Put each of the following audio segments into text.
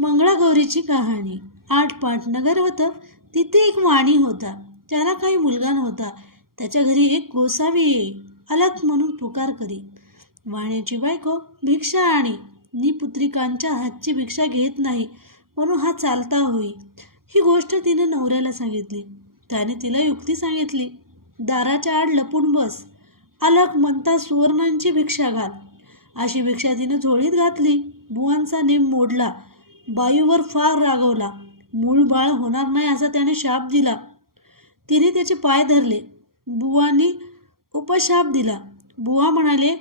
मंगळागौरीची कहाणी. आठ पाठ नगर होतं तिथे एक वाणी होता. त्याला काही मुलगा नव्हता. त्याच्या घरी एक गोसावी येई अलग म्हणून पुकार करी. वाण्याची बायको भिक्षा आणि निपुत्रिकांच्या हातची भिक्षा घेत नाही म्हणून हा चालता होई. ही गोष्ट तिने नवऱ्याला सांगितली. त्याने तिला युक्ती सांगितली. दाराच्या आड लपून बस. अलग म्हणता सुवर्णांची भिक्षा घाल. अशी भिक्षा तिने झोळीत घातली. बुवांचा नेम मोडला. बायूवर फार रागवला. मूळ बाळ होणार नाही असा त्याने शाप दिला. तिने त्याचे पाय धरले. बुवांनी उपशाप दिला. बुवा म्हणाले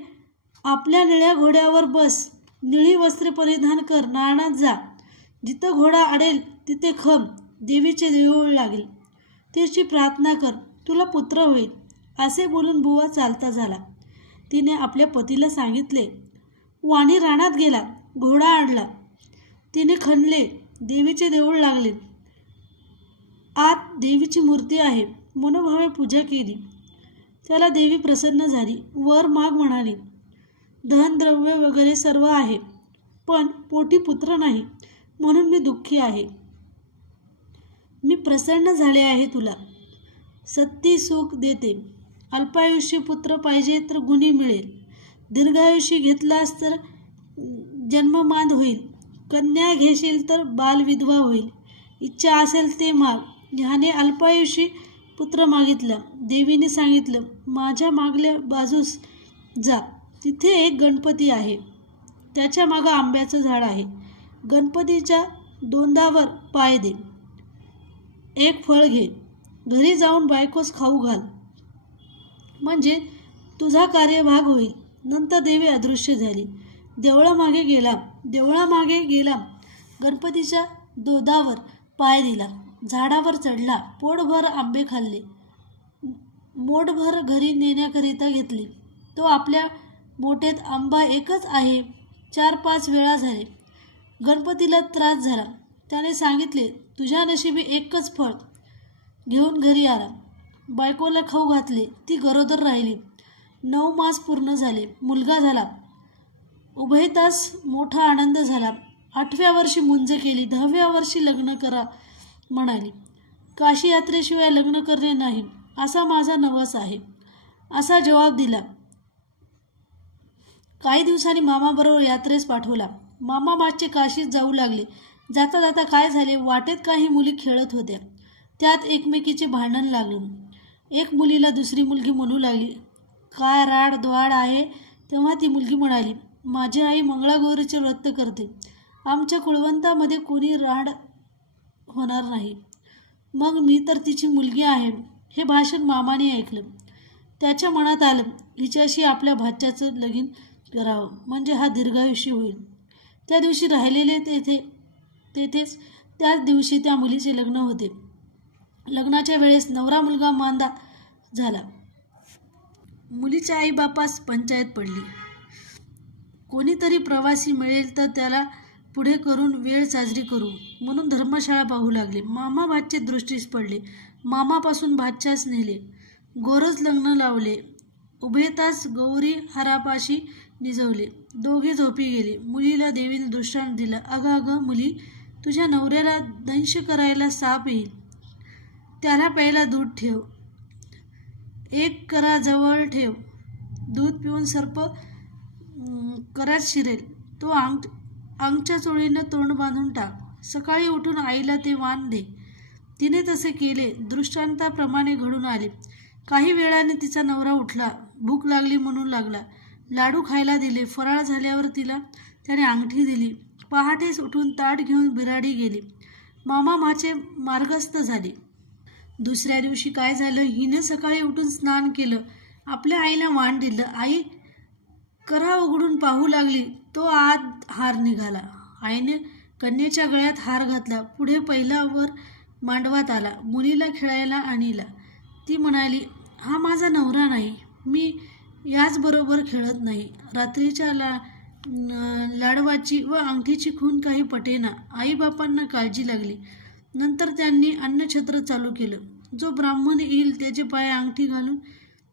आपल्या निळ्या घोड्यावर बस. निळी वस्त्रे परिधान कर. नाणात जा. जिथं घोडा अडेल तिथे खम. देवीचे देऊळ लागेल. तिची प्रार्थना कर. तुला पुत्र होईल. असे बोलून बुवा चालता झाला. तिने आपल्या पतीला सांगितले वाणी रानात गेला. घोडा आणला. तिने खणले. देवीचे देऊळ लागले. आत देवीची मूर्ती आहे. मनोभावे पूजा केली. त्याला देवी प्रसन्न झाली. वर माग म्हणाली धनद्रव्य वगैरे सर्व आहे पण पोटी पुत्र नाही म्हणून मी दुःखी आहे. मी प्रसन्न झाले आहे तुला. सत्ती सुख देते. अल्पायुष्य पुत्र पाहिजे तर गुणी मिळेल. दीर्घायुष्य घेतलास तर जन्ममांद होईल. कन्या घेशील तर बालविधवा होईल. इच्छा असेल ते माग. ह्याने अल्पायुषी पुत्र मागितला. देवीने सांगितलं माझ्या मागल्या बाजूस जा. तिथे एक गणपती आहे. त्याच्या मागं आंब्याचं झाड आहे. गणपतीच्या दोंदावर पाय दे. एक फळ घे. घरी जाऊन बायकोस खाऊ घाल. म्हणजे तुझा कार्यभाग होईल. नंतर देवी अदृश्य झाली. देवळामागे गेला. देवळामागे गेला. गणपतीच्या दोदावर पाय दिला. झाडावर चढला. पोटभर आंबे खाल्ले. मोठभर घरी नेण्याकरिता घेतले. तो आपल्या मोठ्यात आंबा एकच आहे. चार पाच वेळा झाले. गणपतीला त्रास झाला. त्याने सांगितले तुझ्या नशिबी एकच फळ घेऊन घरी आला. बायकोला खाऊ घातले. ती गरोदर राहिली. नऊ मास पूर्ण झाले. मुलगा झाला. उभय तास मोठा आनंद झाला. आठव्या वर्षी मुंज केली दहाव्या वर्षी लग्न करा म्हणाली. काशी यात्रेशिवाय लग्न करणे नाही असा माझा नवस आहे. असा जवाब दिला. काही दिवसांनी मामाबरोबर यात्रेस पाठवला. मामा मागचे काशीत जाऊ लागले. जाता जाता काय झाले? वाटेत काही मुली खेळत होत्या. त्यात एकमेकीचे भांडण लागलं. एक मुलीला दुसरी मुलगी म्हणू लागली. काय राड द्वाड आहे? तेव्हा ती मुलगी म्हणाली. माझी आई मंगळागौरीचे व्रत करते. आमच्या कुळवंतामध्ये कोणी राड होणार नाही. मग मी तर तिची मुलगी आहे हे भाषण मामाने ऐकलं. त्याच्या मनात आलं हिच्याशी आपल्या भाच्याचं लगीन करावं म्हणजे हा दीर्घायुषी होईल. त्या दिवशी राहिलेले तेथे तेथेच त्याच दिवशी त्या मुलीचे लग्न होते. लग्नाच्या वेळेस नवरा मुलगा मांदा झाला. मुलीच्या आईबापास पंचायत पडली. कोणीतरी प्रवासी मिळेल तर त्याला पुढे करून वेळ साजरी करू म्हणून धर्मशाळा पाहू लागले. मामा भातचे दृष्टीस पडले. मामापासून भाच्यास नेले. गोरज लग्न लावले. उभे तास गौरी हरापाशी निजवले. दोघे झोपी गेले. मुलीला देवीने दृष्टांत दिला. अगं अगं मुली तुझ्या नवऱ्याला दंश करायला साप येईल. त्याला प्यायला दूध ठेव. एक करा जवळ ठेव. दूध पिऊन सर्प करात शिरेल. तो अंग अंगच्या चोळीनं तोंड बांधून टाक. सकाळी उठून आईला ते वाण दे. तिने तसे केले. दृष्टांताप्रमाणे घडून आले. काही वेळाने तिचा नवरा उठला. भूक लागली म्हणून लागला. लाडू खायला दिले. फराळ झाल्यावर तिला त्याने अंगठी दिली. पहाटेच उठून ताट घेऊन बिराडी गेली. मामा माचे मार्गस्थ झाले. दुसऱ्या दिवशी काय झालं? हिनं सकाळी उठून स्नान केलं. आपल्या आईला वाण दिलं. आई करा उघडून पाहू लागली. तो आत हार निघाला. आईने कन्येच्या गळ्यात हार घातला. पुढे पहिला वर मांडवात आला. मुलीला खेळायला आणीला. ती म्हणाली हा माझा नवरा नाही. मी याचबरोबर खेळत नाही. रात्रीच्या ला लाडवाची व अंगठीची खून काही पटेना. आईबापांना काळजी लागली. नंतर त्यांनी अन्नछत्र चालू केलं. जो ब्राह्मण येईल त्याचे पाय अंगठी घालून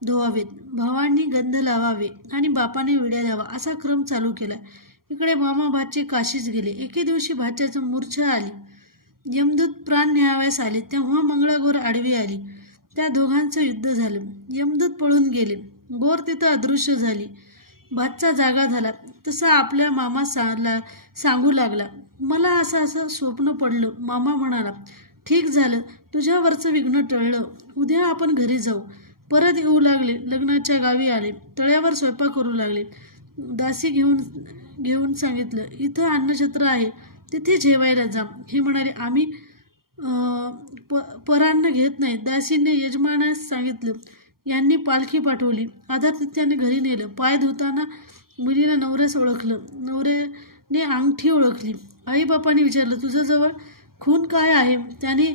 धुवावेत भावांनी गंध लावावे आणि बापाने विड्या द्यावा असा क्रम चालू केला. इकडे मामा भाचे काशीच गेले. एके दिवशी भाच्याचं मूर्छा आली. यमदूत प्राण न्यावयास आले. तेव्हा मंगळागौर आडवी आली. त्या दोघांचं युद्ध झालं. यमदूत पळून गेले. गोर तिथं अदृश्य झाली. भातचा जागा झाला. तसा आपल्या मामा साला सांगू लागला मला असं असं स्वप्न पडलं मामा म्हणाला. ठीक झालं. तुझ्यावरचं विघ्न टळलं. उद्या आपण घरी जाऊ. परत येऊ लागले. लग्नाच्या गावी आले. तळ्यावर स्वयंपाक करू लागले. दासी घेऊन घेऊन सांगितलं इथं अन्नछत्र आहे. तिथे जेवायला जा. हे म्हणाले आम्ही प परान्न घेत नाही. दासीने यजमानास सांगितलं यांनी पालखी पाठवली. आधारतित्याने घरी नेलं. पाय धुताना मुलीला नवऱ्यास ओळखलं. नवऱ्याने अंगठी ओळखली. आईबापाने विचारलं तुझ्याजवळ खून काय आहे? त्याने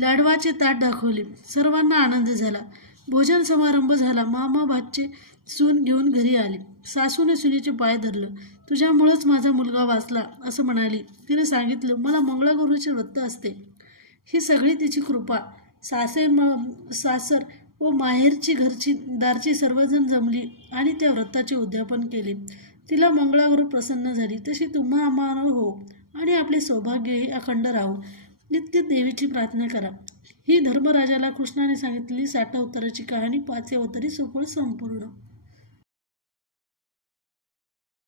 लाडवाचे ताट दाखवले. सर्वांना आनंद झाला. भोजन समारंभ झाला. मामा भातचे सून घेऊन घरी आले. सासूने सुनीचे पाय धरलं. तुझ्यामुळंच माझा मुलगा वाचला असं म्हणाली. तिने सांगितलं मला मंगळागौरीचे व्रत असते. ही सगळी तिची कृपा. सासे म सासर व माहेरची घरची दारची सर्वजण जमली आणि त्या व्रताचे उद्यापन केले. तिला मंगळागौर प्रसन्न झाली. तशी तुम्हा आम्हाला हो आणि आपले सौभाग्यही अखंड राहो. नित्य देवीची प्रार्थना करा. ही धर्मराजाला कृष्णाने सांगितलेली साठ अवताराची कहाणी पाच अवतारी सुपूळ संपूर्ण.